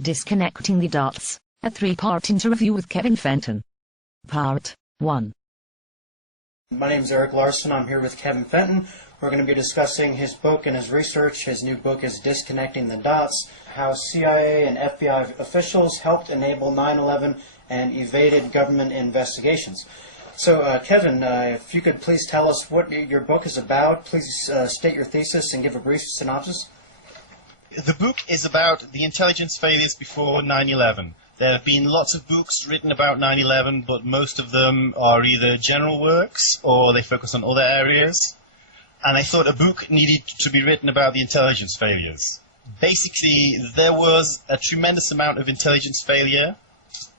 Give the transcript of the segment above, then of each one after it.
Disconnecting the Dots, a three-part interview with Kevin Fenton. Part 1. My name is Erik Larson. I'm here with Kevin Fenton. We're going to be discussing his book and his research. His new book is Disconnecting the Dots, How CIA and FBI Officials Helped Enable 9/11 and Evaded Government Investigations. So, Kevin, if you could please tell us what your book is about. Please state your thesis and give a brief synopsis. The book is about the intelligence failures before 9/11. There have been lots of books written about 9/11, but most of them are either general works or they focus on other areas. And I thought a book needed to be written about the intelligence failures. Basically, there was a tremendous amount of intelligence failure.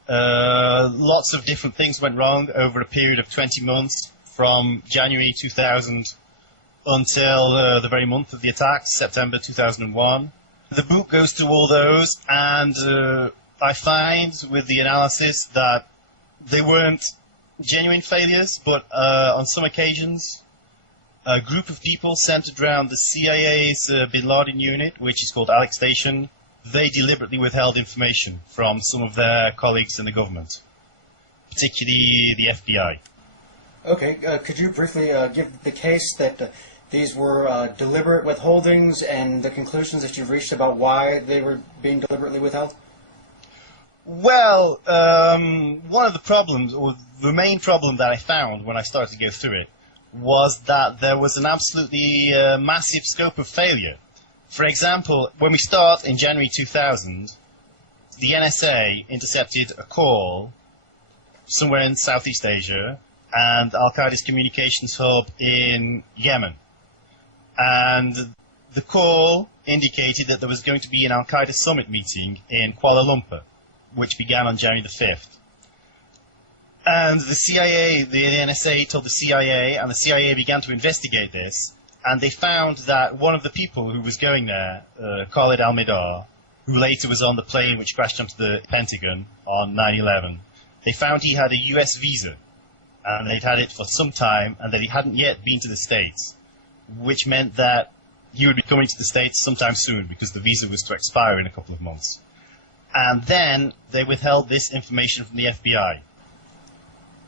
Lots of different things went wrong over a period of 20 months, from January 2000 until the very month of the attacks, September 2001. The book goes through all those, and I find with the analysis that they weren't genuine failures, but on some occasions, a group of people centered around the CIA's Bin Laden unit, which is called Alex Station, they deliberately withheld information from some of their colleagues in the government, particularly the FBI. Okay, could you briefly give the case that these were deliberate withholdings and the conclusions that you've reached about why they were being deliberately withheld? Well, one of the problems, or the main problem that I found when I started to go through it, was that there was an absolutely massive scope of failure. For example, when we start in January 2000, the NSA intercepted a call somewhere in Southeast Asia and Al-Qaeda's communications hub in Yemen. And the call indicated that there was going to be an Al-Qaeda summit meeting in Kuala Lumpur, which began on January the 5th. And the CIA, the NSA told the CIA, and the CIA began to investigate this, and they found that one of the people who was going there, Khalid al-Mihdhar, who later was on the plane which crashed onto the Pentagon on 9/11, they found he had a US visa, and they'd had it for some time, and that he hadn't yet been to the States, which meant that he would be coming to the States sometime soon, because the visa was to expire in a couple of months. And then they withheld this information from the FBI.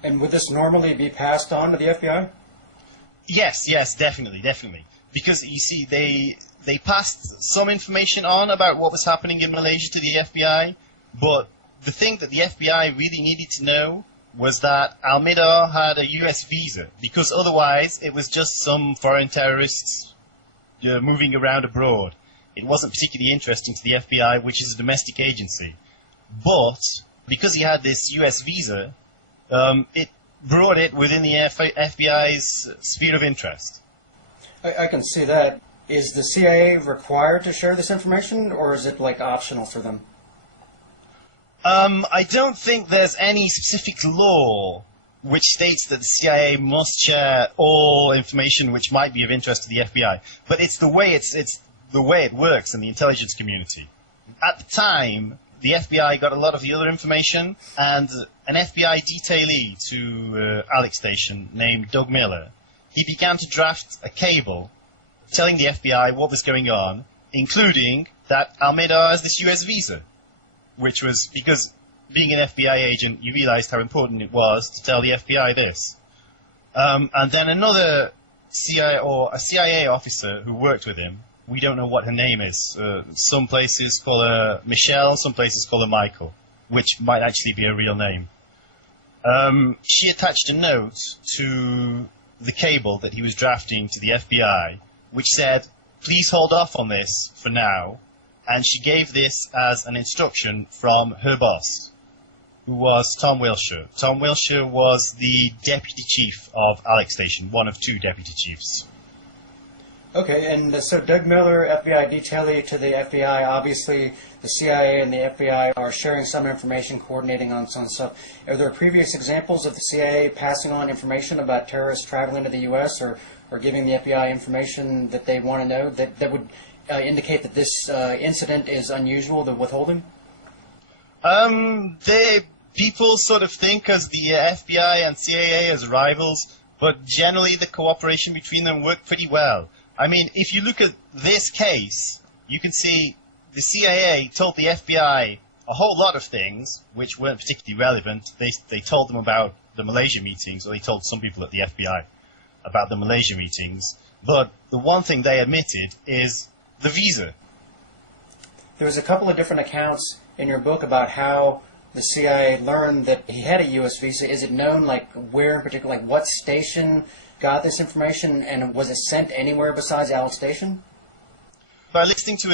And would this normally be passed on to the FBI? Yes, definitely. Because, you see, they passed some information on about what was happening in Malaysia to the FBI, but the thing that the FBI really needed to know was that al-Mihdhar had a US visa, because otherwise it was just some foreign terrorists moving around abroad. It wasn't particularly interesting to the FBI, which is a domestic agency. But because he had this US visa, it brought it within the FBI's sphere of interest. I can see that. Is the CIA required to share this information, or is it like optional for them? I don't think there's any specific law which states that the CIA must share all information which might be of interest to the FBI. But it's the way the way it works in the intelligence community. At the time, the FBI got a lot of the other information, and an FBI detailee to Alex Station named Doug Miller, he began to draft a cable telling the FBI what was going on, including that al-Mihdhar has this US visa, which was because being an FBI agent, you realized how important it was to tell the FBI this. And then another a CIA officer who worked with him, we don't know what her name is. Some places call her Michelle, some places call her Michael, which might actually be a real name. She attached a note to the cable that he was drafting to the FBI, which said, please hold off on this for now, and she gave this as an instruction from her boss, who was Tom Wilshire. Tom Wilshire was the deputy chief of Alex Station, one of two deputy chiefs. Okay, and so Doug Miller, FBI detailee to the FBI, obviously the CIA and the FBI are sharing some information, coordinating on some stuff. Are there previous examples of the CIA passing on information about terrorists traveling to the U.S. or giving the FBI information that they want to know that would indicate that this incident is unusual, the withholding? People sort of think as the FBI and CIA as rivals, but generally the cooperation between them worked pretty well. I mean, if you look at this case, you can see the CIA told the FBI a whole lot of things which weren't particularly relevant. They told them about the Malaysia meetings, or they told some people at the FBI about the Malaysia meetings. But the one thing they admitted is the visa. There was a couple of different accounts in your book about how the CIA learned that he had a U.S. visa. Is it known, like, where in particular, like, what station got this information, and was it sent anywhere besides Al Station? By listening to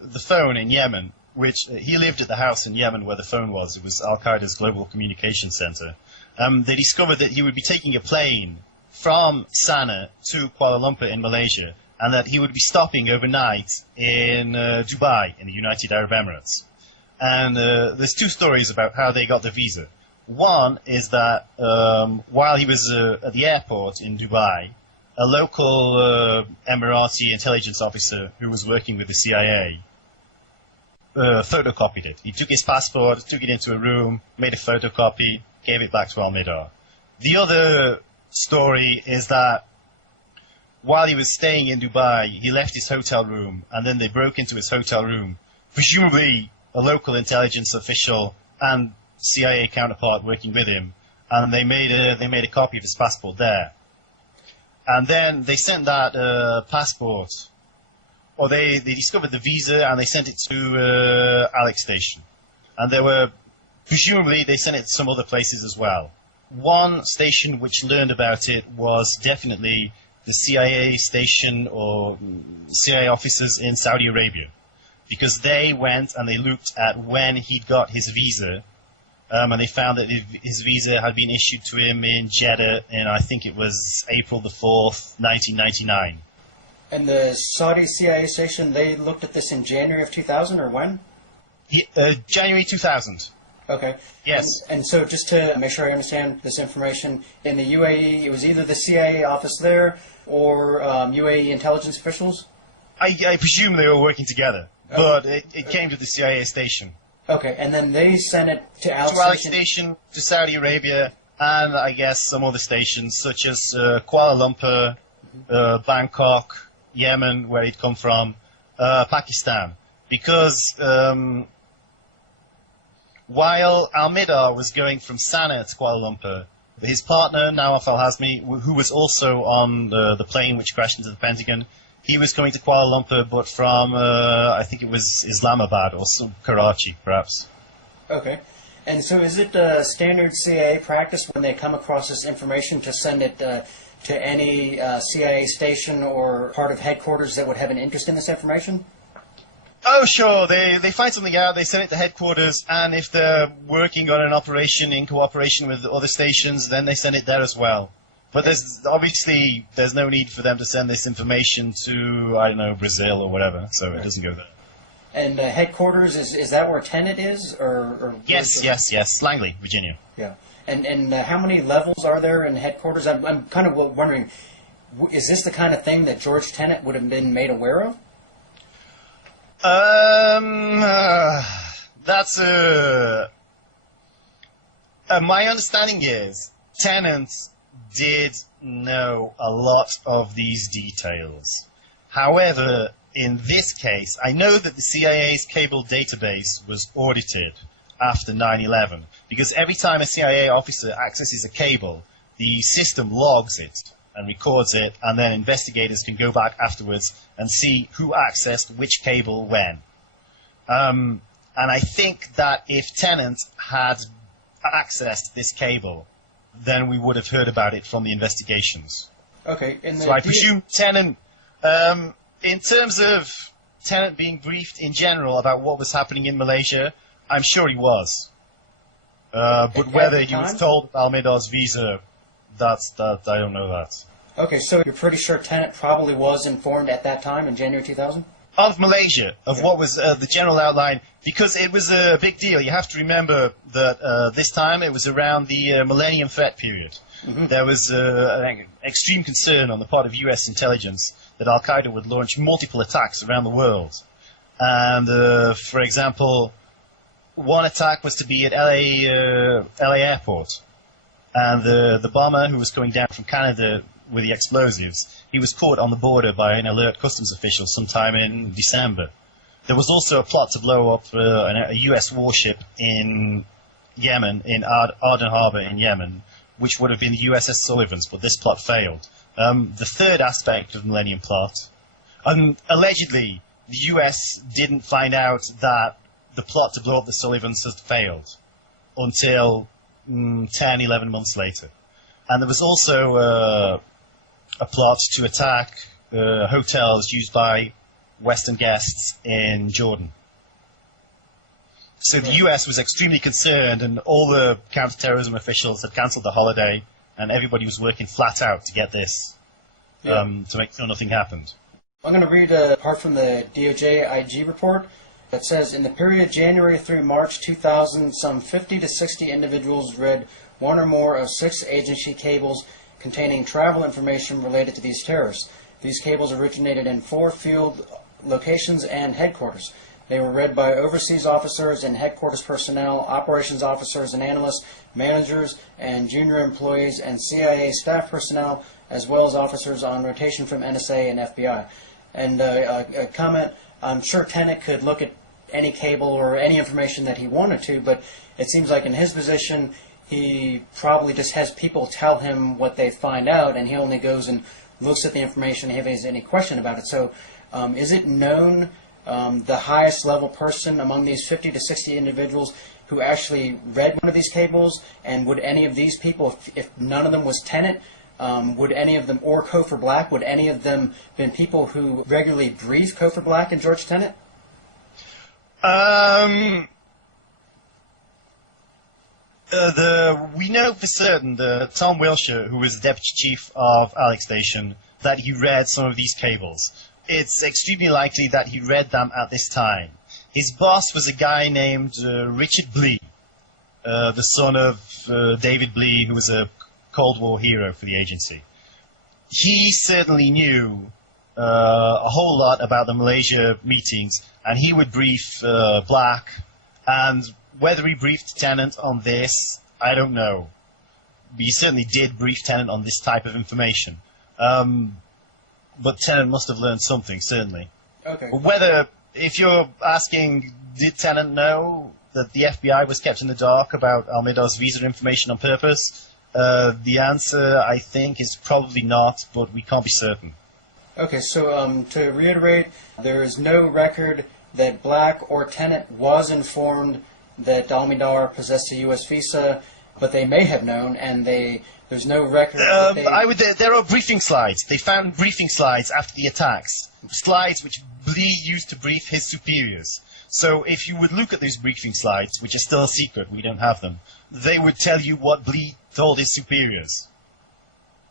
the phone in Yemen, which he lived at the house in Yemen where the phone was. It was Al-Qaeda's global communication center. They discovered that he would be taking a plane from Sana'a to Kuala Lumpur in Malaysia, and that he would be stopping overnight in Dubai in the United Arab Emirates. And there's two stories about how they got the visa. One is that while he was at the airport in Dubai, a local Emirati intelligence officer who was working with the CIA photocopied it. He took his passport, took it into a room, made a photocopy, gave it back to Al-Midar. The other story is that while he was staying in Dubai, he left his hotel room, and then they broke into his hotel room, presumably a local intelligence official and CIA counterpart working with him, and they made a copy of his passport there. And then they sent that passport, or they discovered the visa, and they sent it to Alex Station. And presumably they sent it to some other places as well. One station which learned about it was definitely the CIA station or CIA officers in Saudi Arabia, because they went and they looked at when he'd got his visa, and they found that his visa had been issued to him in Jeddah in, I think it was April the 4th, 1999. And the Saudi CIA station, they looked at this in January of 2000, or when? January 2000. Okay. Yes. And so just to make sure I understand this information, in the UAE, it was either the CIA office there or UAE intelligence officials? I presume they were working together, but it came to the CIA station. Okay, and then they sent it to Alex Station, to Saudi Arabia, and I guess some other stations, such as Kuala Lumpur, Bangkok, Yemen, where he'd come from, Pakistan. Because while Al-Midar was going from Sana'a to Kuala Lumpur, his partner, Nawaf al-Hazmi, who was also on the plane which crashed into the Pentagon, he was going to Kuala Lumpur, but from, I think it was Islamabad or Karachi, perhaps. Okay. And so is it standard CIA practice when they come across this information to send it to any CIA station or part of headquarters that would have an interest in this information? Oh, sure. They find something out, they send it to headquarters, and if they're working on an operation in cooperation with other stations, then they send it there as well. But there's no need for them to send this information to, I don't know, Brazil or whatever, so it doesn't go there. And headquarters, is that where Tenet is? Or yes, Langley, Virginia. Yeah. And how many levels are there in headquarters? I'm kind of wondering, is this the kind of thing that George Tenet would have been made aware of? That's my understanding is Tenet did know a lot of these details. However, in this case, I know that the CIA's cable database was audited after 9/11, because every time a CIA officer accesses a cable, the system logs it and records it, and then investigators can go back afterwards and see who accessed which cable when. And I think that if Tenet had accessed this cable, then we would have heard about it from the investigations. Okay. So I presume Tenet, in terms of Tenet being briefed in general about what was happening in Malaysia, I'm sure he was. But whether he was told Al-Midar's visa, I don't know that. Okay, so you're pretty sure Tenet probably was informed at that time in January 2000? Of Malaysia, of what was the general outline, because it was a big deal. You have to remember that this time it was around the Millennium Threat period. Mm-hmm. There was an extreme concern on the part of US intelligence that Al-Qaeda would launch multiple attacks around the world. And, for example, one attack was to be at LA Airport. And the bomber who was coming down from Canada with the explosives, he was caught on the border by an alert customs official sometime in December. There was also a plot to blow up a U.S. warship in Yemen, in Aden Harbor in Yemen, which would have been the USS Sullivan's, but this plot failed. The third aspect of the Millennium Plot, allegedly, the US didn't find out that the plot to blow up the Sullivans had failed until 10, 11 months later. And there was also a plot to attack hotels used by Western guests in Jordan. So the US was extremely concerned, and all the counterterrorism officials had cancelled the holiday, and everybody was working flat out to get this, to make sure nothing happened. I'm going to read a part from the DOJ IG report that says, in the period January through March 2000, some 50 to 60 individuals read one or more of 6 agency cables containing travel information related to these terrorists. These cables originated in 4 field locations and headquarters. They were read by overseas officers and headquarters personnel, operations officers and analysts, managers and junior employees, and CIA staff personnel, as well as officers on rotation from NSA and FBI. And a comment, I'm sure Tenet could look at any cable or any information that he wanted to, but it seems like in his position, he probably just has people tell him what they find out, and he only goes and looks at the information if he has any question about it. So is it known the highest level person among these 50 to 60 individuals who actually read one of these cables, and would any of these people, if none of them was Tenet, would any of them, or Cofer Black, would any of them been people who regularly briefed Cofer Black and George Tenet? We know for certain that Tom Wilshire, who was the deputy chief of Alex Station, that he read some of these cables. It's extremely likely that he read them at this time. His boss was a guy named Richard Blee, the son of David Blee, who was a Cold War hero for the agency. He certainly knew a whole lot about the Malaysia meetings, and he would brief Black, and whether he briefed Tennant on this, I don't know. But he certainly did brief Tennant on this type of information. But Tennant must have learned something, certainly. Okay. Whether, if you're asking, did Tennant know that the FBI was kept in the dark about Almeida's visa information on purpose? The answer, I think, is probably not, but we can't be certain. Okay, so to reiterate, there is no record that Black or Tennant was informed that Almeida possessed a U.S. visa, but they may have known, and there's no record that there are briefing slides. They found briefing slides after the attacks, slides which Blee used to brief his superiors. So if you would look at these briefing slides, which are still a secret, we don't have them, they would tell you what Blee told his superiors.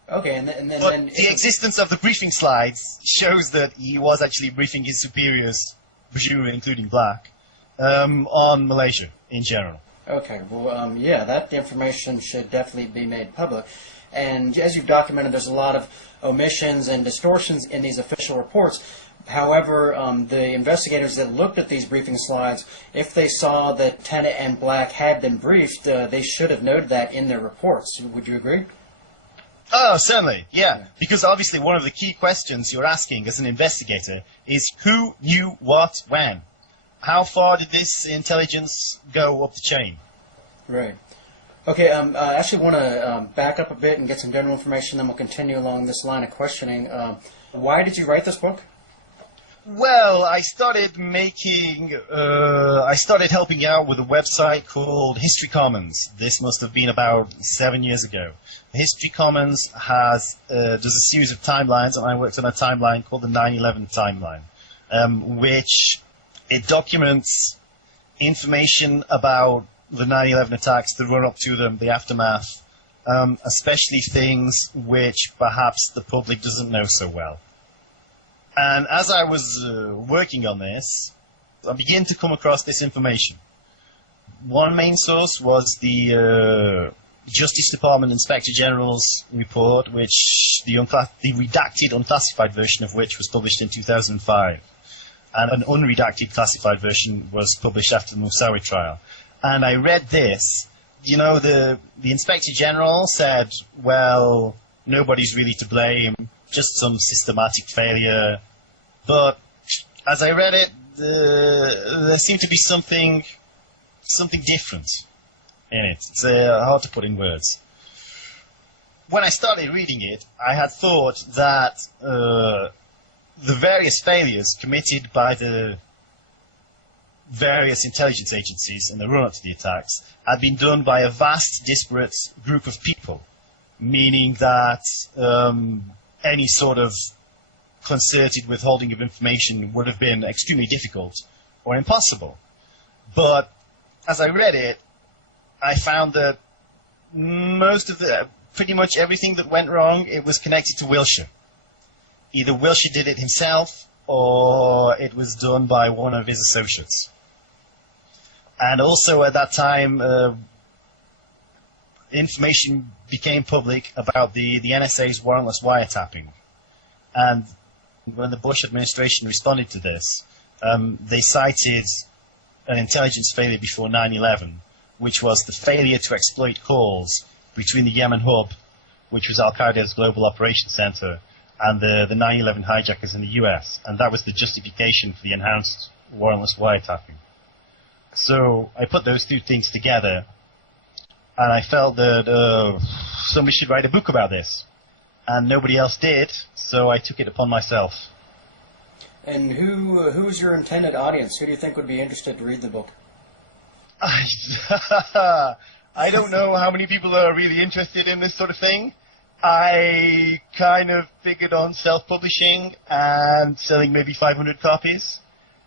Okay, But the existence of the briefing slides shows that he was actually briefing his superiors, presumably including Black, on Malaysia in general. Okay, well, yeah, that information should definitely be made public. And as you've documented, there's a lot of omissions and distortions in these official reports. However, the investigators that looked at these briefing slides, if they saw that Tennant and Black had been briefed, they should have noted that in their reports. Would you agree? Oh, certainly, yeah. Because obviously one of the key questions you're asking as an investigator is who knew what when? How far did this intelligence go up the chain? Right. Okay, I actually want to back up a bit and get some general information, then we'll continue along this line of questioning. Why did you write this book? Well, I started helping out with a website called History Commons. This must have been about 7 years ago. History Commons does a series of timelines, and I worked on a timeline called the 9/11 timeline, which it documents information about the 9/11 attacks, the run-up to them, the aftermath, especially things which perhaps the public doesn't know so well. And as I was working on this, I began to come across this information. One main source was the Justice Department Inspector General's report, which the redacted, unclassified version of which was published in 2005. And an unredacted classified version was published after the Moussaoui trial. And I read this. You know, the Inspector General said, well, nobody's really to blame, just some systematic failure. But as I read it, there seemed to be something different in it. It's hard to put in words. When I started reading it, I had thought that the various failures committed by the various intelligence agencies in the run-up to the attacks had been done by a vast, disparate group of people, meaning that any sort of concerted withholding of information would have been extremely difficult or impossible. But as I read it, I found that pretty much everything that went wrong, it was connected to Wilshire. Either Wilshire did it himself, or it was done by one of his associates. And also at that time, information became public about the NSA's warrantless wiretapping. And when the Bush administration responded to this, they cited an intelligence failure before 9/11, which was the failure to exploit calls between the Yemen hub, which was Al-Qaeda's global operations center, and the 9/11 hijackers in the US. And that was the justification for the enhanced warrantless wiretapping. So I put those two things together, and I felt that somebody should write a book about this. And nobody else did, so I took it upon myself. And who's your intended audience? Who do you think would be interested to read the book? I don't know how many people are really interested in this sort of thing. I kind of figured on self-publishing and selling maybe 500 copies.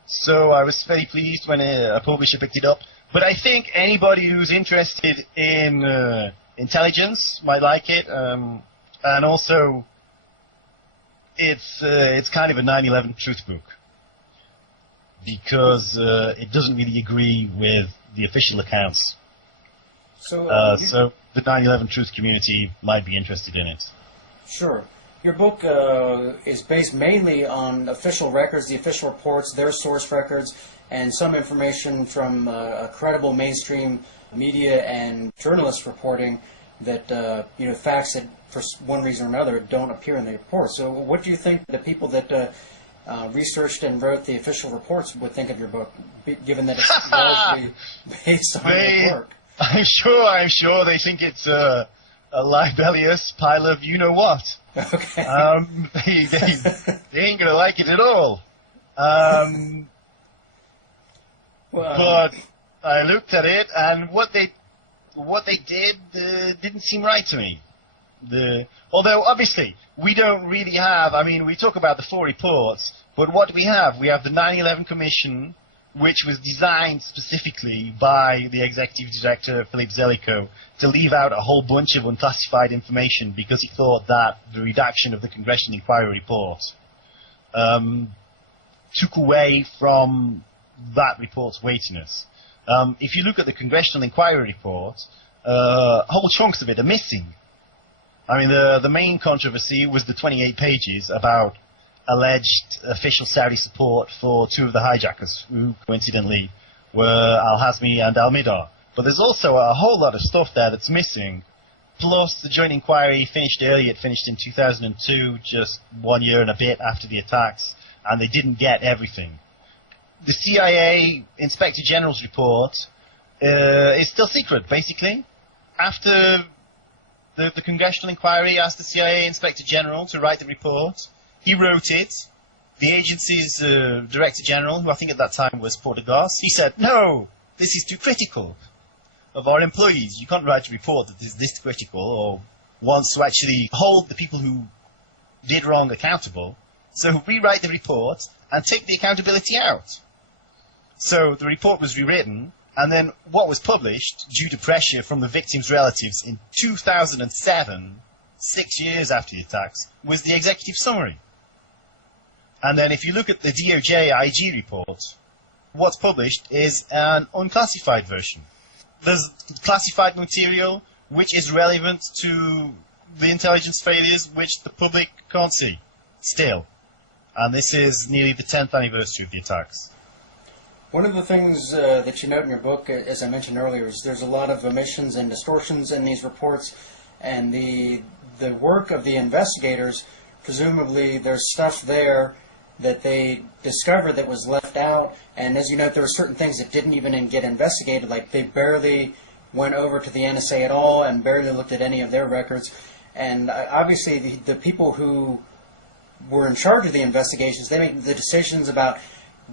So I was very pleased when a publisher picked it up. But I think anybody who's interested in intelligence might like it. And also, it's kind of a 9/11 truth book, because it doesn't really agree with the official accounts. So the 9/11 truth community might be interested in it. Sure. Your book is based mainly on official records, the official reports, their source records, and some information from credible mainstream media and journalist reporting that facts that for one reason or another don't appear in the report. So what do you think the people that researched and wrote the official reports would think of your book, given that it's largely based on the report? I'm sure they think it's a libellous pile of you-know-what. Okay. They ain't going to like it at all. But I looked at it, and what they did didn't seem right to me. Although, obviously, we don't really have, we talk about the 4 reports, but what we have the 9/11 Commission, which was designed specifically by the executive director, Philip Zelikow, to leave out a whole bunch of unclassified information because he thought that the redaction of the Congressional Inquiry Report took away from that report's weightiness. If you look at the Congressional Inquiry Report, whole chunks of it are missing. The main controversy was the 28 pages about alleged official Saudi support for 2 of the hijackers, who coincidentally were Al-Hazmi and Al-Midar. But there's also a whole lot of stuff there that's missing. Plus, the joint inquiry finished early. It finished in 2002, just 1 year and a bit after the attacks, and they didn't get everything. The CIA Inspector General's report is still secret, basically. After the Congressional Inquiry asked the CIA Inspector General to write the report, he wrote it. The agency's Director General, who I think at that time was Portegas, he said, "No, this is too critical of our employees. You can't write a report that is this critical or wants to actually hold the people who did wrong accountable. So rewrite the report and take the accountability out." So the report was rewritten, and then what was published, due to pressure from the victims' relatives in 2007, 6 years after the attacks, was the executive summary. And then if you look at the DOJ IG report, what's published is an unclassified version. There's classified material which is relevant to the intelligence failures which the public can't see, still. And this is nearly the 10th anniversary of the attacks. One of the things that you note in your book, as I mentioned earlier, is there's a lot of omissions and distortions in these reports, and the work of the investigators, presumably there's stuff there that they discovered that was left out. And as you know, there were certain things that didn't even get investigated. Like they barely went over to the NSA at all and barely looked at any of their records. And obviously the people who were in charge of the investigations, they make the decisions about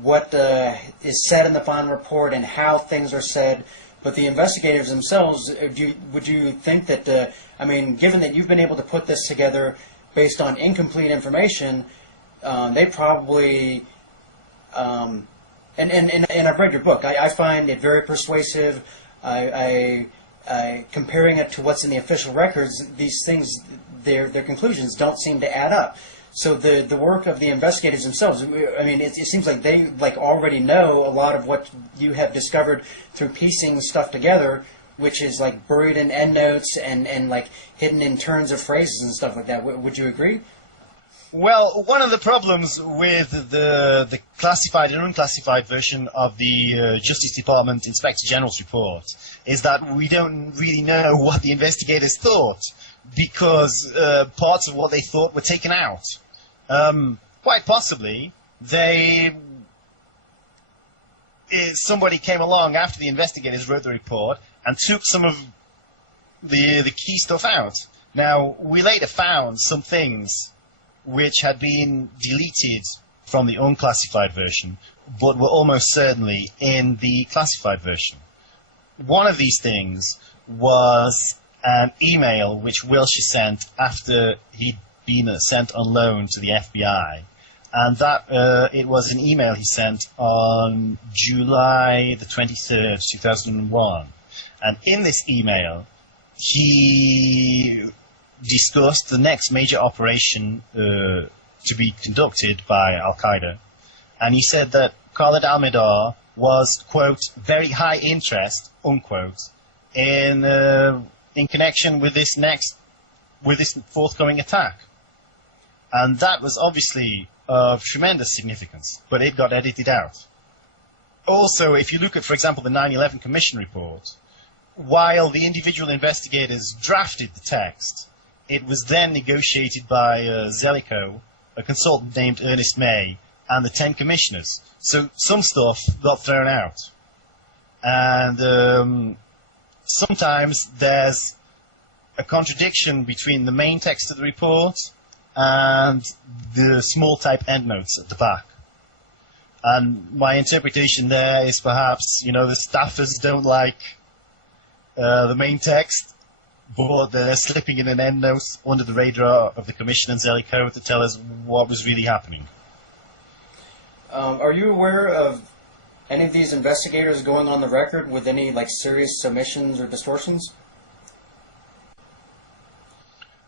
what is said in the final report and how things are said. But the investigators themselves, would you think that, I mean, given that you've been able to put this together based on incomplete information, they probably, and I've read your book. I find it very persuasive. Comparing it to what's in the official records, these things, their conclusions don't seem to add up. So the work of the investigators themselves, I mean, it seems like they already know a lot of what you have discovered through piecing stuff together, which is like buried in endnotes and like hidden in turns of phrases and stuff like that. Would you agree? Well, one of the problems with the classified and unclassified version of the Justice Department Inspector General's report is that we don't really know what the investigators thought, because parts of what they thought were taken out. Quite possibly, somebody came along after the investigators wrote the report and took some of the key stuff out. Now, we later found some things which had been deleted from the unclassified version, but were almost certainly in the classified version. One of these things was an email which Wilshire sent after he'd been sent on loan to the FBI, and that it was an email he sent on July the 23rd, 2001. And in this email, he discussed the next major operation to be conducted by Al-Qaeda, and he said that Khalid al-Mihdhar was, quote, very high interest, unquote, in connection with this forthcoming attack. And that was obviously of tremendous significance, but it got edited out. Also, if you look at, for example, the 9/11 Commission report, while the individual investigators drafted the text, it was then negotiated by Zellicoe, a consultant named Ernest May, and the 10 commissioners. So some stuff got thrown out. And sometimes there's a contradiction between the main text of the report and the small type endnotes at the back. And my interpretation there is perhaps, the staffers don't like the main text, but they're slipping in an endnote under the radar of the Commission and Zellicoe to tell us what was really happening. Are you aware of any of these investigators going on the record with any serious omissions or distortions?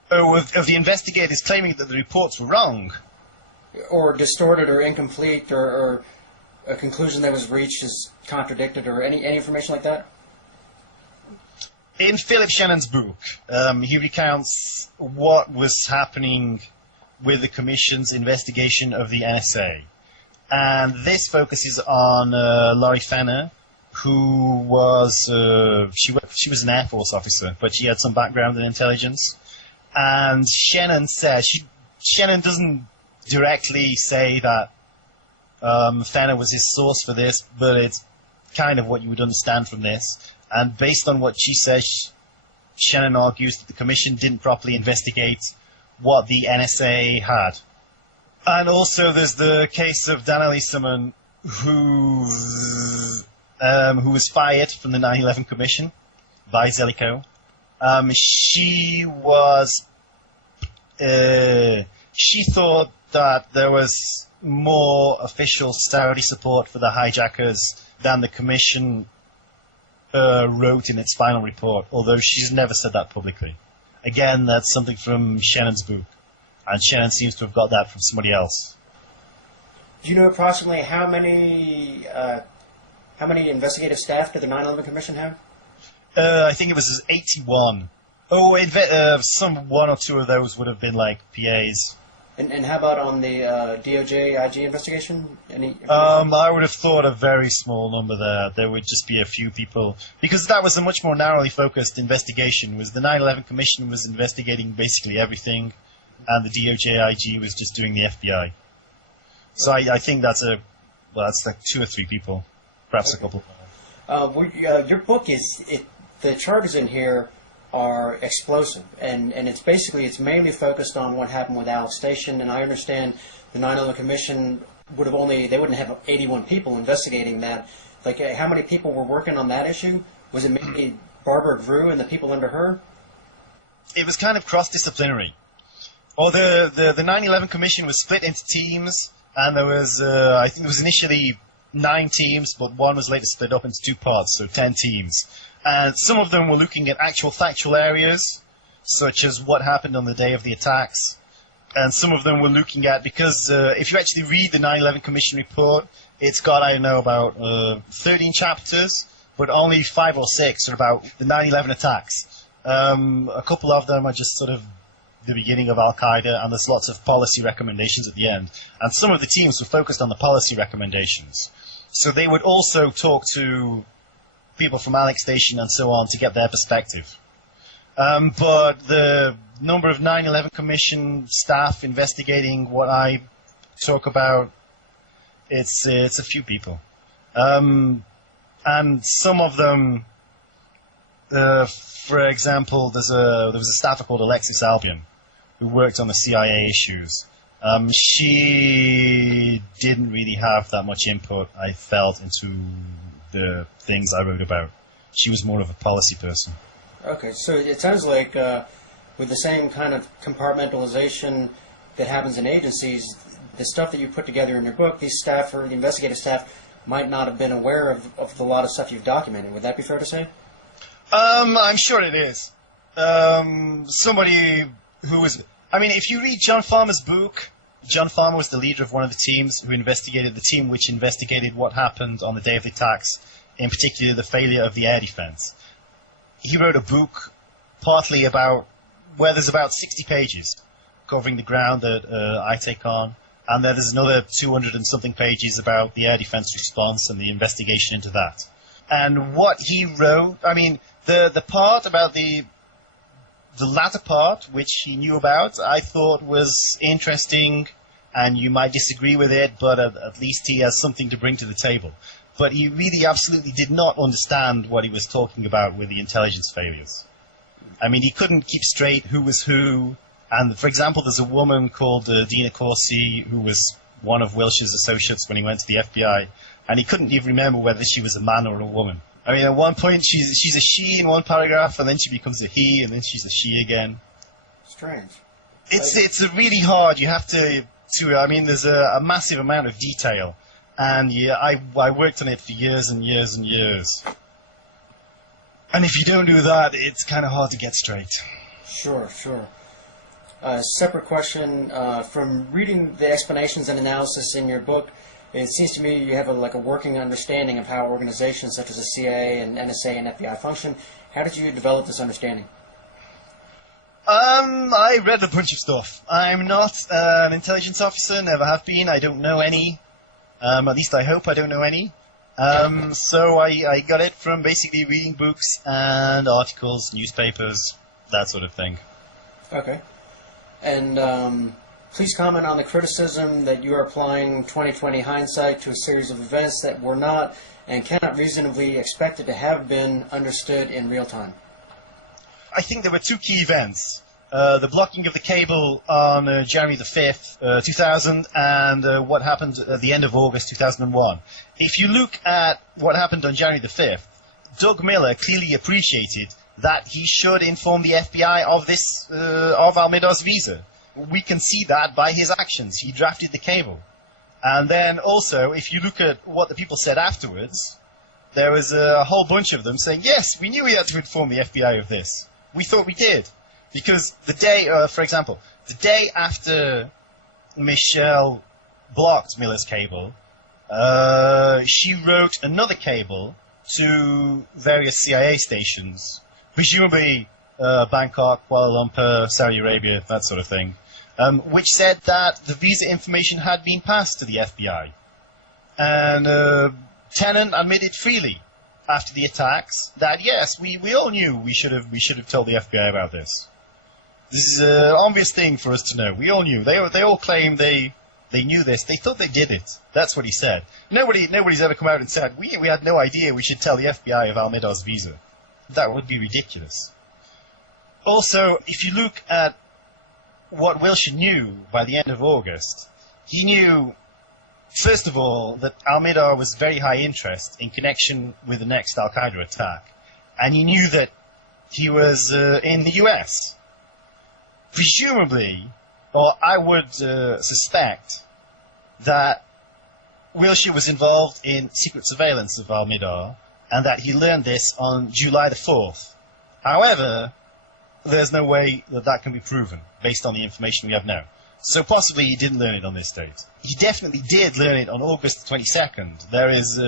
Oh, of the investigators claiming that the reports were wrong? Or distorted or incomplete, or a conclusion that was reached is contradicted, or any information like that? In Philip Shannon's book, he recounts what was happening with the Commission's investigation of the NSA. And this focuses on Laurie Fenner, who was, she was an Air Force officer, but she had some background in intelligence. And Shannon says, Shannon doesn't directly say that Fenner was his source for this, but it's kind of what you would understand from this. And based on what she says, Shannon argues that the Commission didn't properly investigate what the NSA had. And also there's the case of Dana Lieberman, who was fired from the 9/11 Commission by Zellicoe. She thought that there was more official Saudi support for the hijackers than the Commission wrote in its final report, although she's never said that publicly. Again, that's something from Shannon's book, and Shannon seems to have got that from somebody else. Do you know approximately how many investigative staff did the 9/11 Commission have? I think it was 81. Oh, some one or two of those would have been like PAs. And how about on the DOJ IG investigation? I would have thought a very small number there. There would just be a few people, because that was a much more narrowly focused investigation. Was the 9/11 Commission was investigating basically everything, and the DOJ IG was just doing the FBI. So I think that's that's like 2 or 3 people, perhaps a couple. Your book the charges in here are explosive, and it's mainly focused on what happened with Alex Station, and I understand the 9/11 Commission they wouldn't have 81 people investigating that. Like, how many people were working on that issue? Was it mainly Barbara Drew and the people under her? It was kind of cross-disciplinary. Or the 9/11 Commission was split into teams, and there was, I think it was initially 9 teams, but one was later split up into 2 parts, so 10 teams. And some of them were looking at actual factual areas, such as what happened on the day of the attacks. And some of them were looking at, because if you actually read the 9/11 Commission report, it's got, I don't know, about 13 chapters, but only 5 or 6 are about the 9/11 attacks. A couple of them are just sort of the beginning of Al-Qaeda, and there's lots of policy recommendations at the end. And some of the teams were focused on the policy recommendations. So they would also talk to people from Alex Station and so on to get their perspective. But the number of 9/11 Commission staff investigating what I talk about, it's a few people. And some of them, for example, there was a staffer called Alexis Albion who worked on the CIA issues. She didn't really have that much input, I felt, into the things I wrote about. She was more of a policy person. Okay, so it sounds like with the same kind of compartmentalization that happens in agencies, the stuff that you put together in your book, the investigative staff might not have been aware of the lot of stuff you've documented. Would that be fair to say? I'm sure it is. Somebody who was... I mean, if you read John Farmer's book, John Farmer was the leader of one of the teams who investigated, the team which investigated what happened on the day of the attacks, in particular the failure of the air defense. He wrote a book partly about, where there's about 60 pages covering the ground that I take on, and then there's another 200 and something pages about the air defense response and the investigation into that. And what he wrote, I mean, the part about the latter part, which he knew about, I thought was interesting, and you might disagree with it, but at least he has something to bring to the table. But he really absolutely did not understand what he was talking about with the intelligence failures. I mean, he couldn't keep straight who was who, and for example, there's a woman called Dina Corsi, who was one of Wilshire's associates when he went to the FBI, and he couldn't even remember whether she was a man or a woman. I mean, at one point she's a she in one paragraph, and then she becomes a he, and then she's a she again. Strange. It's a really hard. You have to I mean, there's a massive amount of detail, and yeah, I worked on it for years and years and years. And if you don't do that, it's kind of hard to get straight. Sure. Separate question. From reading the explanations and analysis in your book, it seems to me you have a working understanding of how organizations such as the CIA and NSA and FBI function. How did you develop this understanding? I read a bunch of stuff. I'm not an intelligence officer, never have been. I don't know any. At least I hope I don't know any. So I got it from basically reading books and articles, newspapers, that sort of thing. Okay. And please comment on the criticism that you are applying 20/20 hindsight to a series of events that were not and cannot reasonably expected to have been understood in real time. I think there were 2 key events. The blocking of the cable on January the 5th, 2000, and what happened at the end of August 2001. If you look at what happened on January the 5th, Doug Miller clearly appreciated that he should inform the FBI of this, of Almeda's visa. We can see that by his actions. He drafted the cable. And then also, if you look at what the people said afterwards, there was a whole bunch of them saying, yes, we knew we had to inform the FBI of this. We thought we did. Because the day, for example, the day after Michelle blocked Miller's cable, she wrote another cable to various CIA stations, presumably Bangkok, Kuala Lumpur, Saudi Arabia, that sort of thing, which said that the visa information had been passed to the FBI. And Tennant admitted freely after the attacks that, yes, we all knew we should have told the FBI about this. This is an obvious thing for us to know. We all knew. They all claimed they They knew this. They thought they did it. That's what he said. Nobody's ever come out and said, we had no idea we should tell the FBI of Al-Midar's visa. That would be ridiculous. Also, if you look at what Wilshire knew by the end of August, he knew, first of all, that Al-Midar was very high interest in connection with the next Al-Qaeda attack. And he knew that he was in the US. Presumably, or I would suspect, that Wilshire was involved in secret surveillance of Al-Midar, and that he learned this on July the 4th. However, there's no way that that can be proven, based on the information we have now. So possibly he didn't learn it on this date. He definitely did learn it on August 22nd. There is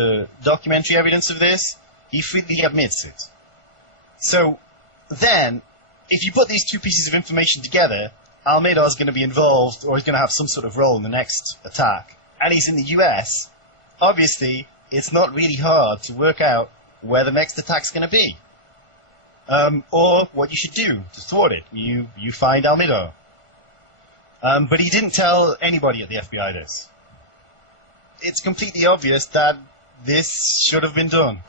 documentary evidence of this. He freely admits it. So then, if you put these two pieces of information together, Al-Midar is going to be involved, or is going to have some sort of role in the next attack, and he's in the US, obviously, it's not really hard to work out where the next attack's going to be. Or what you should do to thwart it. You find Al-Midar. But he didn't tell anybody at the FBI this. It's completely obvious that this should have been done.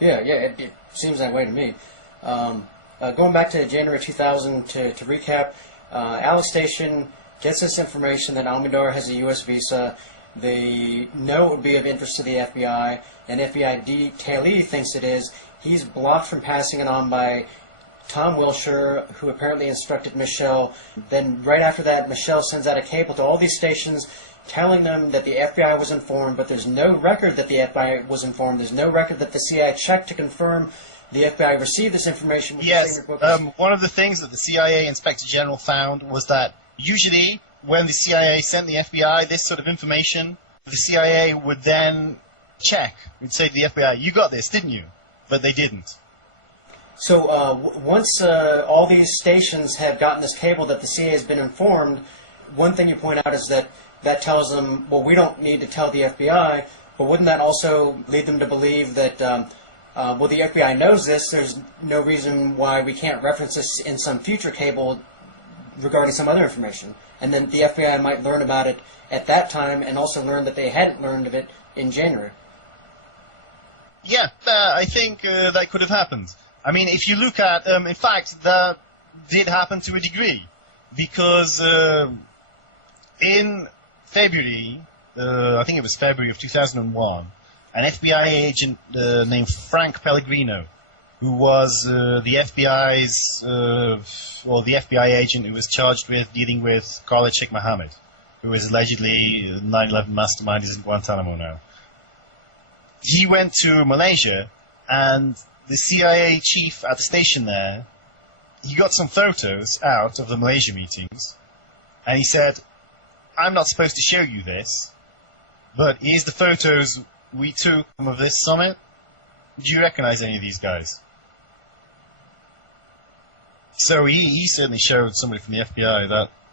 Yeah, it seems that way to me. Going back to January 2000, to recap, Alex Station gets this information that Al-Midar has a U.S. visa. They know it would be of interest to the FBI. An FBI detailee thinks it is. He's blocked from passing it on by Tom Wilshire, who apparently instructed Michelle. Then right after that, Michelle sends out a cable to all these stations telling them that the FBI was informed, but there's no record that the FBI was informed. There's no record that the CIA checked to confirm the FBI received this information. Yes, one of the things that the CIA Inspector General found was that usually when the CIA sent the FBI this sort of information, the CIA would then check. Would say to the FBI, you got this, didn't you? But they didn't. So once all these stations have gotten this cable that the CIA has been informed, one thing you point out is that tells them, well, we don't need to tell the FBI, but wouldn't that also lead them to believe that, well, the FBI knows this, there's no reason why we can't reference this in some future cable regarding some other information. And then the FBI might learn about it at that time and also learn that they hadn't learned of it in January. Yeah, I think that could have happened. I mean, if you look at, in fact, that did happen to a degree, because in February, I think it was February of 2001, an FBI agent named Frank Pellegrino, who was the FBI's, or the FBI agent who was charged with dealing with Khalid Sheikh Mohammed, who is allegedly 9/11 mastermind, is in Guantanamo now. He went to Malaysia, and the CIA chief at the station there, he got some photos out of the Malaysia meetings, and he said, I'm not supposed to show you this, but here's the photos we took of this summit. Do you recognize any of these guys? So he certainly showed somebody from the FBI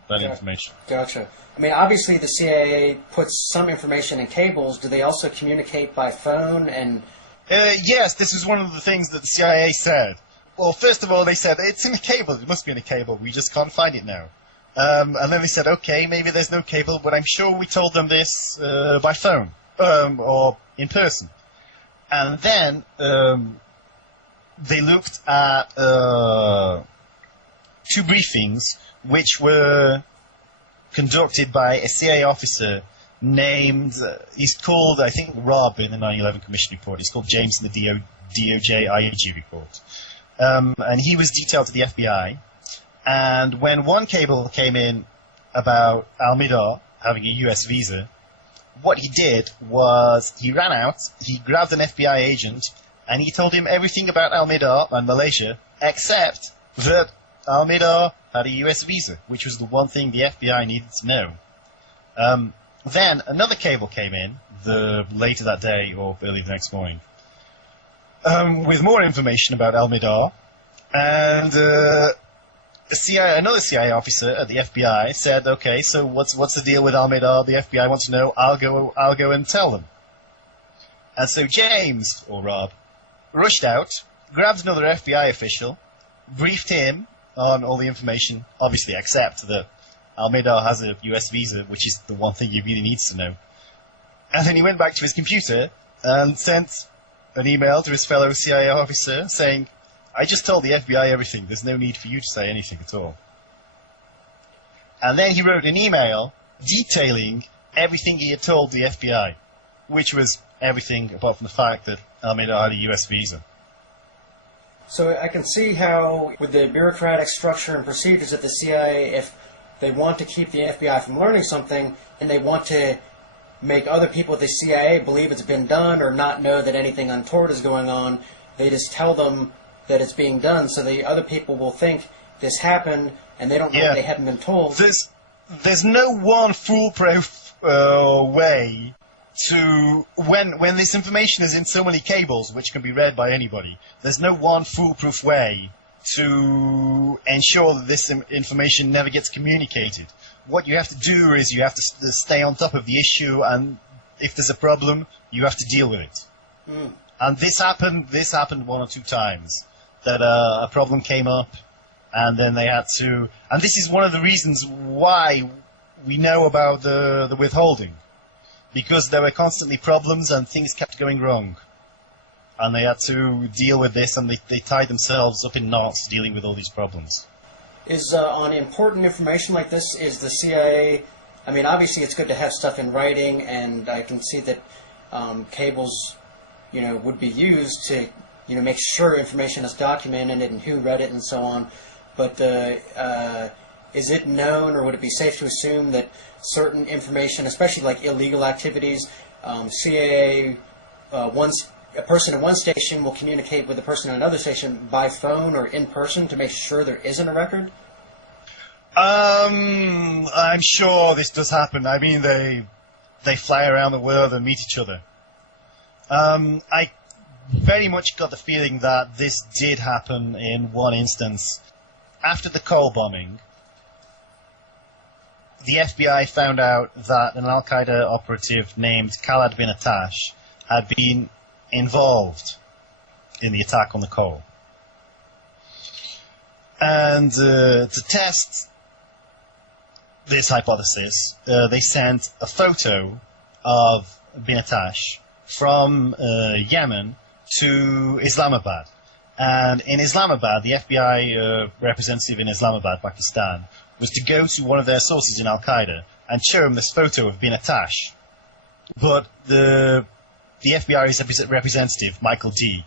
that information. Gotcha. I mean, obviously the CIA puts some information in cables. Do they also communicate by phone? And yes, this is one of the things that the CIA said. Well, first of all, they said, it's in a cable. It must be in a cable. We just can't find it now. And then they said, okay, maybe there's no cable, but I'm sure we told them this by phone or in person. And then they looked at two briefings which were conducted by a CIA officer named, he's called, I think, Rob in the 9/11 Commission report. He's called James in the DOJ IAG report. And he was detailed to the FBI. And when one cable came in about Al-Midar having a US visa, what he did was he ran out, he grabbed an FBI agent, and he told him everything about Al-Midar and Malaysia, except that Al-Midar had a US visa, which was the one thing the FBI needed to know. Then another cable came in later that day or early the next morning with more information about Al-Midar, and another CIA officer at the FBI said, "Okay, so what's the deal with Al-Midar? The FBI wants to know. I'll go and tell them." And so James or Rob rushed out, grabbed another FBI official, briefed him on all the information, obviously except that Al-Midar has a US visa, which is the one thing he really needs to know. And then he went back to his computer and sent an email to his fellow CIA officer saying, I just told the FBI everything. There's no need for you to say anything at all. And then he wrote an email detailing everything he had told the FBI, which was everything apart from the fact that Al-Midar had a US visa. So I can see how, with the bureaucratic structure and procedures at the CIA, if they want to keep the FBI from learning something, and they want to make other people at the CIA believe it's been done or not know that anything untoward is going on, they just tell them that it's being done, so the other people will think this happened, and they don't know they haven't been told. There's no one foolproof way to, when this information is in so many cables, which can be read by anybody, there's no one foolproof way to ensure that this information never gets communicated. What you have to do is you have to stay on top of the issue, and if there's a problem, you have to deal with it. And this happened one or two times, that a problem came up, and then they had to, and this is one of the reasons why we know about the withholding, because there were constantly problems and things kept going wrong. And they had to deal with this, and they tied themselves up in knots dealing with all these problems. Is on important information like this, is the CIA, I mean, obviously it's good to have stuff in writing, and I can see that cables, would be used to, make sure information is documented and who read it and so on. But is it known, or would it be safe to assume that certain information, especially like illegal activities, CIA, a person in one station will communicate with a person in another station by phone or in person to make sure there isn't a record? I'm sure this does happen. I mean, they fly around the world and meet each other. I very much got the feeling that this did happen in one instance. After the Cole bombing, the FBI found out that an Al-Qaeda operative named Khaled bin Attash had been involved in the attack on the Cole. And to test this hypothesis, they sent a photo of bin Attash from Yemen to Islamabad. And in Islamabad, the FBI representative in Islamabad, Pakistan, was to go to one of their sources in Al-Qaeda and show him this photo of bin Attash. But the FBI representative, Michael D.,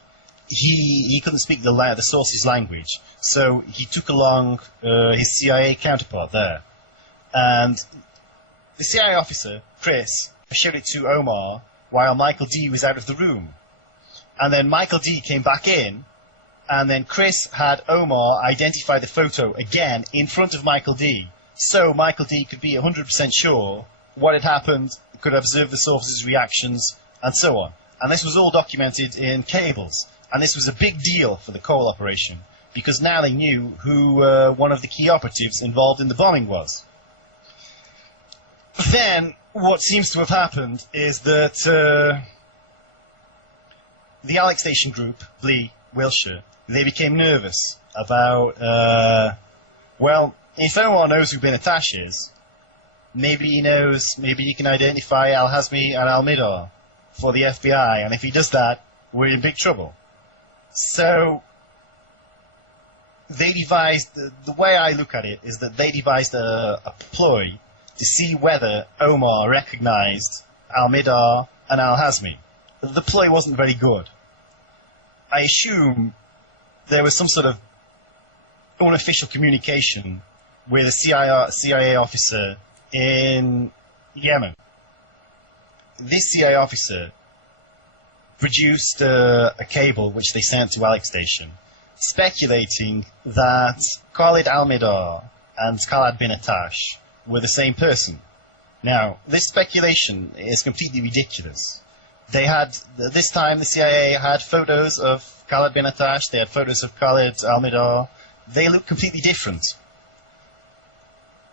he couldn't speak the source's language, so he took along his CIA counterpart there. And the CIA officer, Chris, showed it to Omar while Michael D. was out of the room. And then Michael D. came back in, and then Chris had Omar identify the photo again in front of Michael D. So Michael D. could be 100% sure what had happened, could observe the source's reactions, and so on. And this was all documented in cables. And this was a big deal for the Cole operation, because now they knew who one of the key operatives involved in the bombing was. Then, what seems to have happened is that the Alex Station group, Blee, Wilshire, they became nervous about, well, if Omar knows who bin Attash is, maybe he can identify Al-Hazmi and Al-Midar for the FBI, and if he does that, we're in big trouble. So, they devised, the way I look at it is that they devised a ploy to see whether Omar recognized Al-Midar and Al-Hazmi. The ploy wasn't very good. I assume there was some sort of unofficial communication with a CIA officer in Yemen. This CIA officer produced a cable which they sent to Alex Station, speculating that Khalid Al-Midar and Khaled bin Attash were the same person. Now, this speculation is completely ridiculous. They had, this time the CIA had photos of Khaled bin Attash, they had photos of Khalid Al-Midar. They look completely different.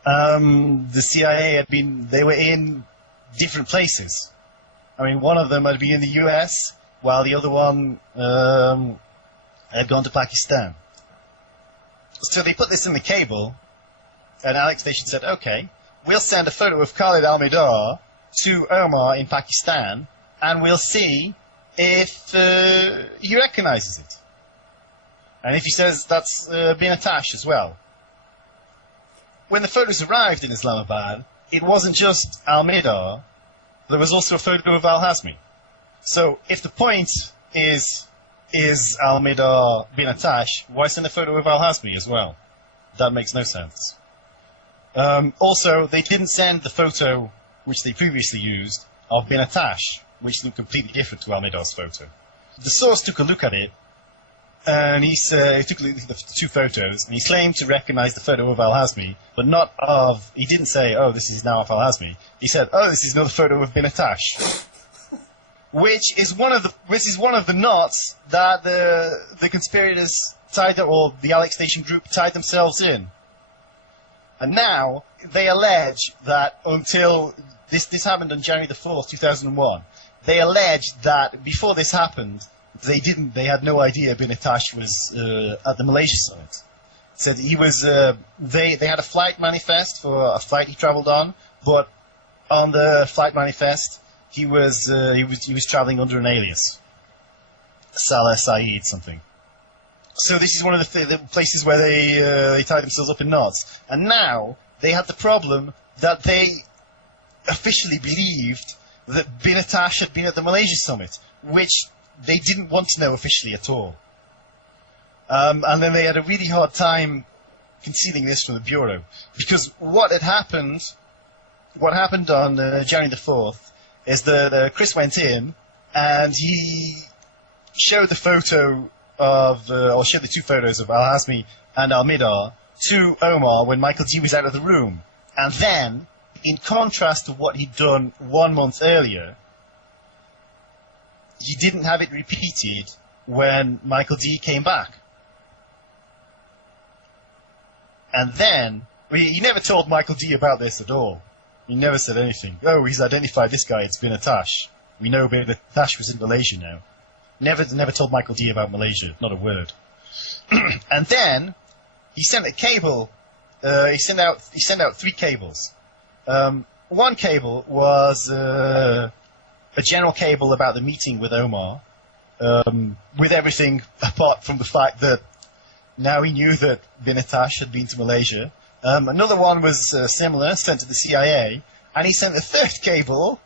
The CIA they were in different places. I mean, one of them had been in the US, while the other one had gone to Pakistan. So they put this in the cable, And Alex Station said, okay, we'll send a photo of Khalid al-Mihdhar to Omar in Pakistan, and we'll see if he recognizes it. And if he says that's been attached as well. When the photos arrived in Islamabad, it wasn't just al-Mihdhar, there was also a photo of al-Hazmi. So if the point is al-Mihdhar bin Attash, why send a photo of al-Hazmi as well? That makes no sense. Also, they didn't send the photo which they previously used of bin Attash, which looked completely different to al-Mihdhar's photo. The source took a look at it, and he took a look at the two photos, and he claimed to recognize the photo of al-Hazmi, but not of... He didn't say, oh, this is now of al-Hazmi. He said, oh, this is another photo of bin Attash. Which is one of the knots that the conspirators tied, or the Alex Station group tied themselves in. And now they allege that until this happened on January the 4th, 2001. They allege that before this happened, they had no idea bin Attash was at the Malaysia summit. Said he was. They had a flight manifest for a flight he travelled on, but on the flight manifest he was travelling under an alias, Salah Saeed something. So this is one of the places where they tie themselves up in knots. And now they had the problem that they officially believed that bin Attash had been at the Malaysia summit, which they didn't want to know officially at all. And then they had a really hard time concealing this from the Bureau. Because what happened on January the 4th, is that Chris went in and he showed the photo of, or showed the two photos of al-Hazmi and al-Mihdhar to Omar when Michael D was out of the room. And then, in contrast to what he'd done 1 month earlier, he didn't have it repeated when Michael D came back. And then, he never told Michael D about this at all. He never said anything. Oh, he's identified this guy, it's bin Attash. We know bin Attash was in Malaysia now. Never told Michael D about Malaysia, not a word. And then, he sent a cable, he sent out 3 cables. One cable was a general cable about the meeting with Omar, with everything apart from the fact that now he knew that bin Attash had been to Malaysia. Another one was similar, sent to the CIA, and he sent a third cable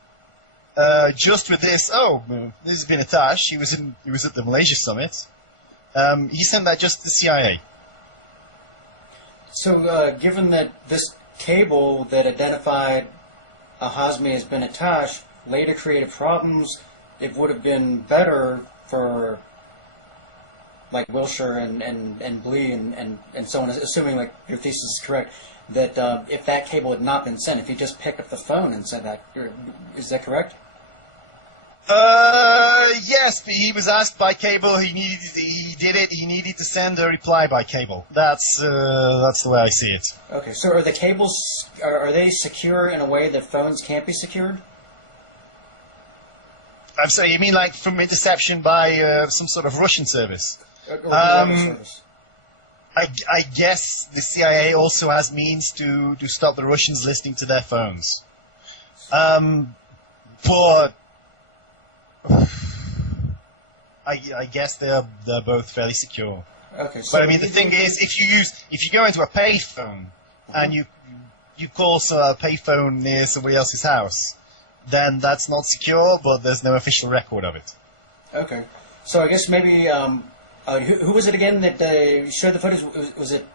just with this. Oh, this has been Attash. He was at the Malaysia summit. He sent that just to the CIA. So, given that this cable that identified al-Hazmi as bin Attash later created problems, it would have been better for like Wilshire and Blee and so on, assuming like your thesis is correct, that if that cable had not been sent, if he just picked up the phone and said that, is that correct? Yes, but he was asked by cable. He did it. He needed to send a reply by cable. That's the way I see it. Okay, so are the cables are they secure in a way that phones can't be secured? I'm sorry, you mean like from interception by some sort of Russian service? Service. I guess the CIA also has means to stop the Russians listening to their phones. But I guess they're both fairly secure. Okay. So but I mean, the thing is, if you go into a payphone and you call a payphone near somebody else's house, then that's not secure, but there's no official record of it. Okay. So I guess maybe who was it again that showed the footage? Was it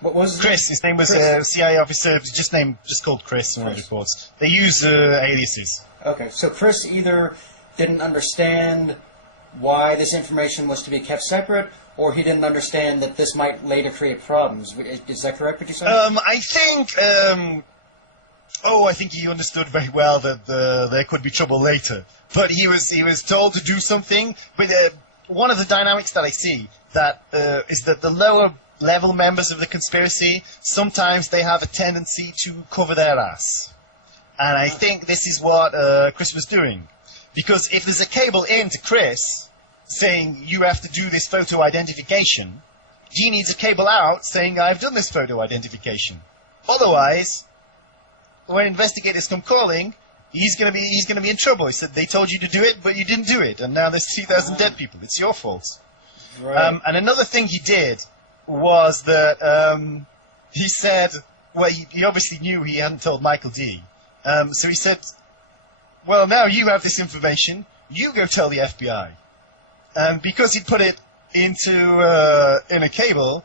what was his Chris? Name? His name was a CIA officer, just called Chris in all the reports. They use aliases. Okay. So Chris either didn't understand why this information was to be kept separate, or he didn't understand that this might later create problems. Is that correct, what you said? I think he understood very well that there could be trouble later. But he was told to do something. But one of the dynamics that I see is that the lower level members of the conspiracy, sometimes they have a tendency to cover their ass. And I think this is what Chris was doing. Because if there's a cable in to Chris saying, you have to do this photo identification, he needs a cable out saying, I've done this photo identification. Otherwise, when investigators come calling, he's gonna be in trouble. He said they told you to do it, but you didn't do it, and now there's 3,000 dead people. It's your fault. Right. And another thing he did was that he said, well, he obviously knew he hadn't told Michael D. So he said, well, now you have this information. You go tell the FBI. And because he put it into in a cable,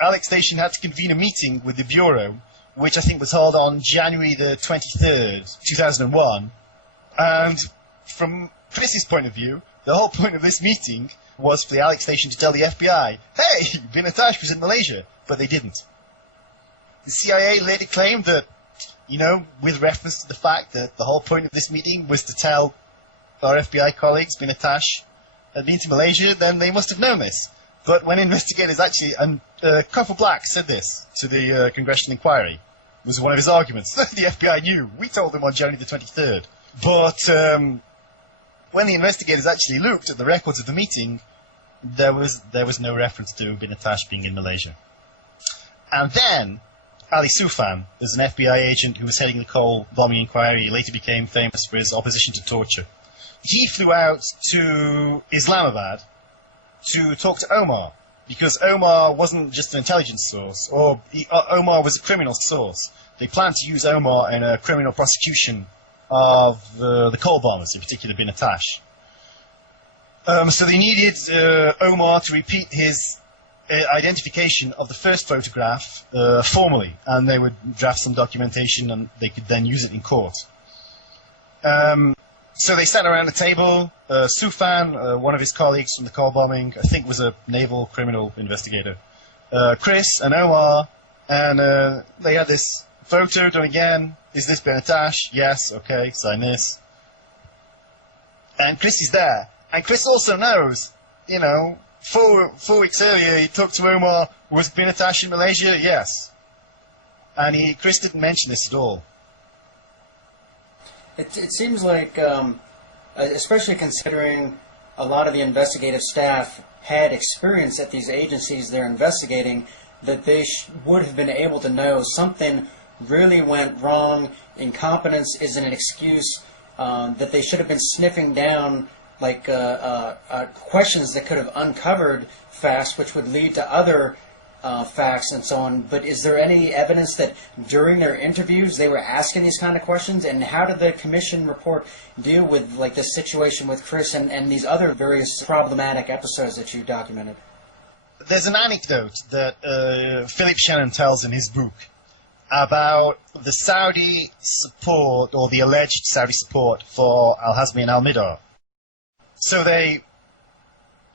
Alex Station had to convene a meeting with the Bureau, which I think was held on January the 23rd, 2001. And from Chris's point of view, the whole point of this meeting was for the Alex Station to tell the FBI, hey, Bin Attash was in Malaysia, but they didn't. The CIA later claimed that, you know, with reference to the fact that the whole point of this meeting was to tell our FBI colleagues Bin Attash had been to Malaysia, then they must have known this. But when investigators actually, and Copper Black said this to the Congressional Inquiry, was one of his arguments. The FBI knew. We told them on January the 23rd. But when the investigators actually looked at the records of the meeting, there was no reference to Bin Attash being in Malaysia. And then Ali Soufan is an FBI agent who was heading the Cole bombing inquiry. He later became famous for his opposition to torture. He flew out to Islamabad to talk to Omar, because Omar wasn't just an intelligence source, Omar was a criminal source. They planned to use Omar in a criminal prosecution of the Cole bombers, in particular Bin Attash. So they needed Omar to repeat his identification of the first photograph formally, and they would draft some documentation and they could then use it in court. So they sat around a table. Soufan, one of his colleagues from the Cole bombing, I think was a naval criminal investigator, Chris and Omar, and they had this photo done again. Is this Bin Attash? Yes, okay, sign this. And Chris is there. And Chris also knows, you know, 4 weeks earlier he talked to Omar, was Bin Attash in Malaysia? Yes. And Chris didn't mention this at all. It seems like, especially considering a lot of the investigative staff had experience at these agencies they're investigating, that they would have been able to know something really went wrong. Incompetence isn't an excuse. That they should have been sniffing down like questions that could have uncovered facts, which would lead to other facts and so on. But is there any evidence that during their interviews they were asking these kind of questions? And how did the commission report deal with like the situation with Chris and these other various problematic episodes that you documented? There's an anecdote that Philip Shannon tells in his book about the Saudi support, or the alleged Saudi support, for Al-Hazmi and Al-Midar. So they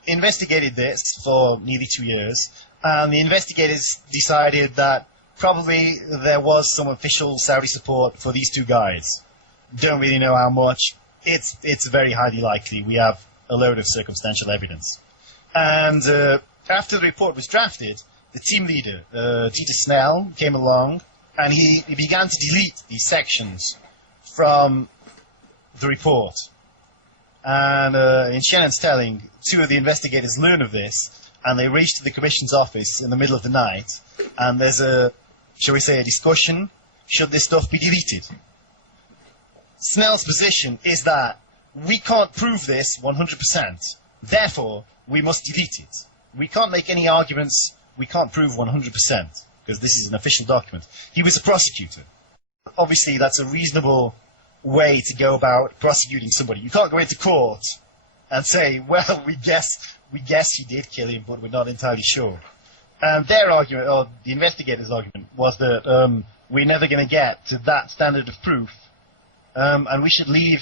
investigated this for nearly 2 years, and the investigators decided that probably there was some official Saudi support for these two guys. Don't really know how much. It's very highly likely. We have a load of circumstantial evidence. And after the report was drafted, the team leader, Dieter Snell, came along, and he began to delete these sections from the report. And in Shannon's telling, 2 of the investigators learn of this, and they race to the commission's office in the middle of the night, and there's shall we say, a discussion, should this stuff be deleted? Snell's position is that we can't prove this 100%, therefore we must delete it. We can't make any arguments, we can't prove 100%, because this is an official document. He was a prosecutor. Obviously that's a reasonable way to go about prosecuting somebody. You can't go into court and say, well, we guess he did kill him, but we're not entirely sure. And their argument, or the investigators' argument, was that we're never going to get to that standard of proof, and we should leave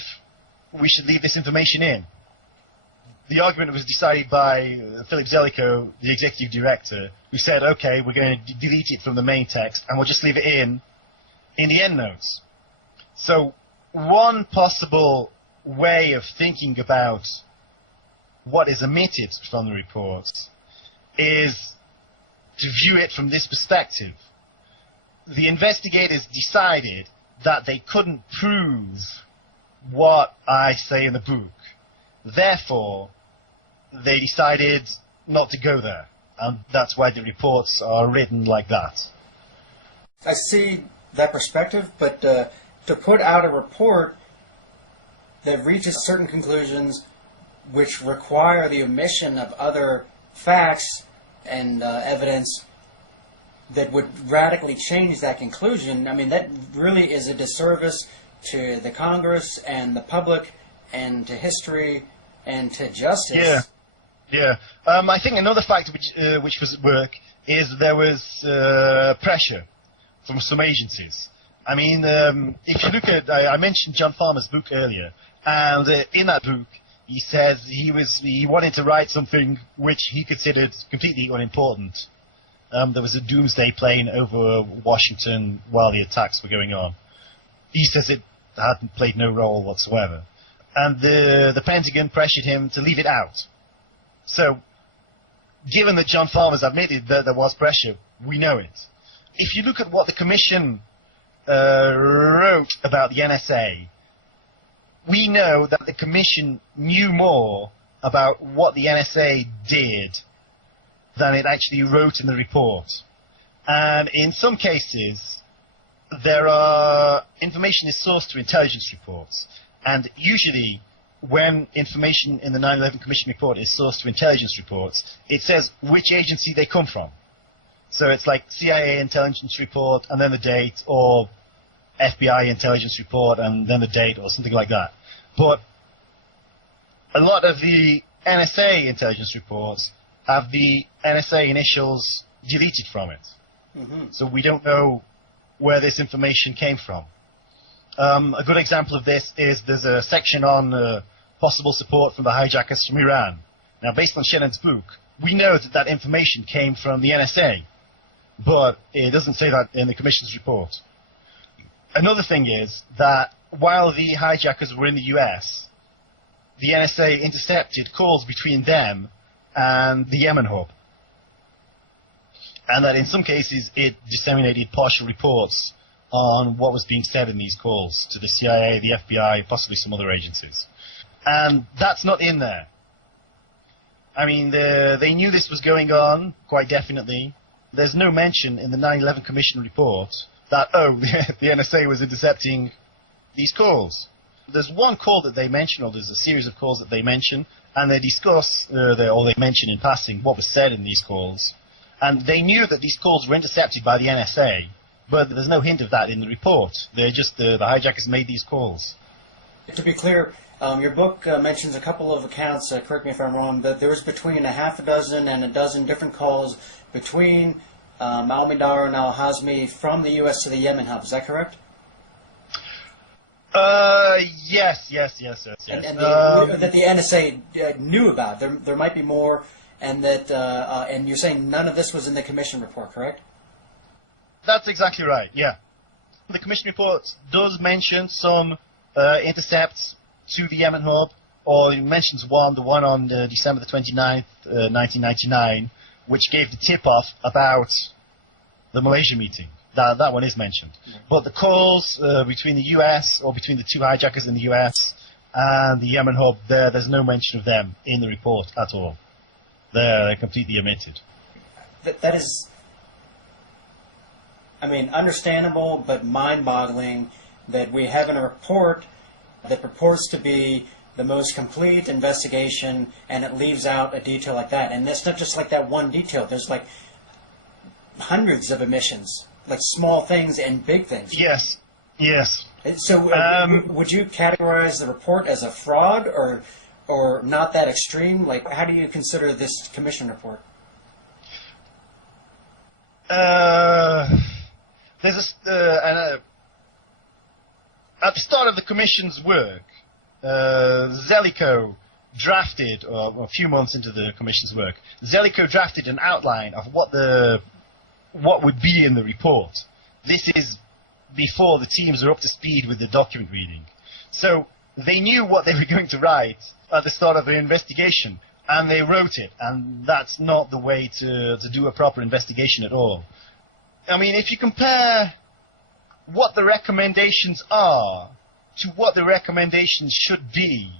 this information in. The argument was decided by Philip Zellicoe, the executive director, who said, okay, we're going to delete it from the main text, and we'll just leave it in the endnotes. So one possible way of thinking about what is omitted from the report is to view it from this perspective. The investigators decided that they couldn't prove what I say in the book. Therefore, they decided not to go there. And that's why the reports are written like that. I see that perspective, but to put out a report that reaches certain conclusions which require the omission of other facts and evidence that would radically change that conclusion, I mean, that really is a disservice to the Congress and the public and to history and to justice. Yeah. I think another factor which was at work is there was pressure from some agencies. I mean, if you look at, I mentioned John Farmer's book earlier, and in that book, he says he wanted to write something which he considered completely unimportant. There was a doomsday plane over Washington while the attacks were going on. He says it had played no role whatsoever. And the Pentagon pressured him to leave it out. So, given that John Farmer's admitted that there was pressure, we know it. If you look at what the Commission wrote about the NSA, we know that the Commission knew more about what the NSA did than it actually wrote in the report. And in some cases, information is sourced through intelligence reports. And usually, when information in the 9/11 Commission report is sourced through intelligence reports, it says which agency they come from. So it's like CIA intelligence report and then the date, or FBI intelligence report and then the date, or something like that. But a lot of the NSA intelligence reports have the NSA initials deleted from it. Mm-hmm. So we don't know where this information came from. A good example of this is there's a section on possible support from the hijackers from Iran. Now, based on Shannon's book, we know that that information came from the NSA, but it doesn't say that in the Commission's report. Another thing is that while the hijackers were in the US, the NSA intercepted calls between them and the Yemen hub. And that in some cases it disseminated partial reports on what was being said in these calls to the CIA, the FBI, possibly some other agencies. And that's not in there. I mean, they knew this was going on, quite definitely. There's no mention in the 9/11 Commission report that, the NSA was intercepting these calls. There's one call that they mention, or there's a series of calls that they mention, and they discuss, or they mention in passing what was said in these calls. And they knew that these calls were intercepted by the NSA, but there's no hint of that in the report. They're just, the hijackers made these calls. To be clear, your book mentions a couple of accounts, correct me if I'm wrong, that there was between a half a dozen and a dozen different calls between Al-Midar and Al-Hazmi from the U.S. to the Yemen hub. Is that correct? Yes. And that the NSA knew about. There might be more, and that and you're saying none of this was in the Commission report, correct? That's exactly right, yeah. The Commission report does mention some intercepts to the Yemen hub, or it mentions the one on December the 29th, 1999, which gave the tip-off about the Malaysia meeting. That one is mentioned. Mm-hmm. But the calls between the US, or between the two hijackers in the US and the Yemen hub, there's no mention of them in the report at all. They're completely omitted. That is, I mean, understandable, but mind-boggling that we have in a report that purports to be the most complete investigation, and it leaves out a detail like that. And it's not just like that one detail. There's like hundreds of omissions, like small things and big things. Yes. So would you categorize the report as a fraud, or not that extreme? Like, how do you consider this Commission report? There's at the start of the Commission's work, Zellicoe drafted, or a few months into the Commission's work, Zellicoe drafted an outline of what would be in the report. This is before the teams are up to speed with the document reading. So they knew what they were going to write at the start of the investigation, and they wrote it, and that's not the way to do a proper investigation at all. I mean, if you compare what the recommendations are to what the recommendations should be,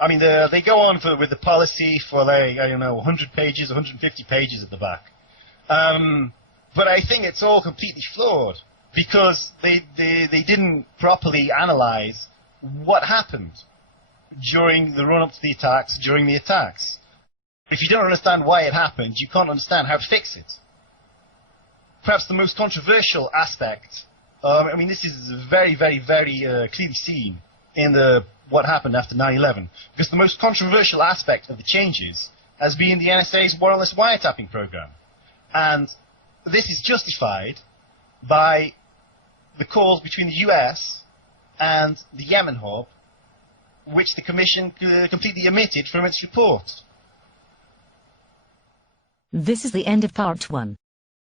I mean, they go on with the policy for, like, I don't know, 100 pages, 150 pages at the back. But I think it's all completely flawed. because they didn't properly analyze what happened during the run-up to the attacks, during the attacks. If you don't understand why it happened, you can't understand how to fix it. Perhaps the most controversial aspect, I mean, this is very, very, very clearly seen in what happened after 9/11, because the most controversial aspect of the changes has been the NSA's warrantless wiretapping program. And this is justified by the calls between the US and the Yemen hub, which the Commission completely omitted from its report. This is the end of part 1.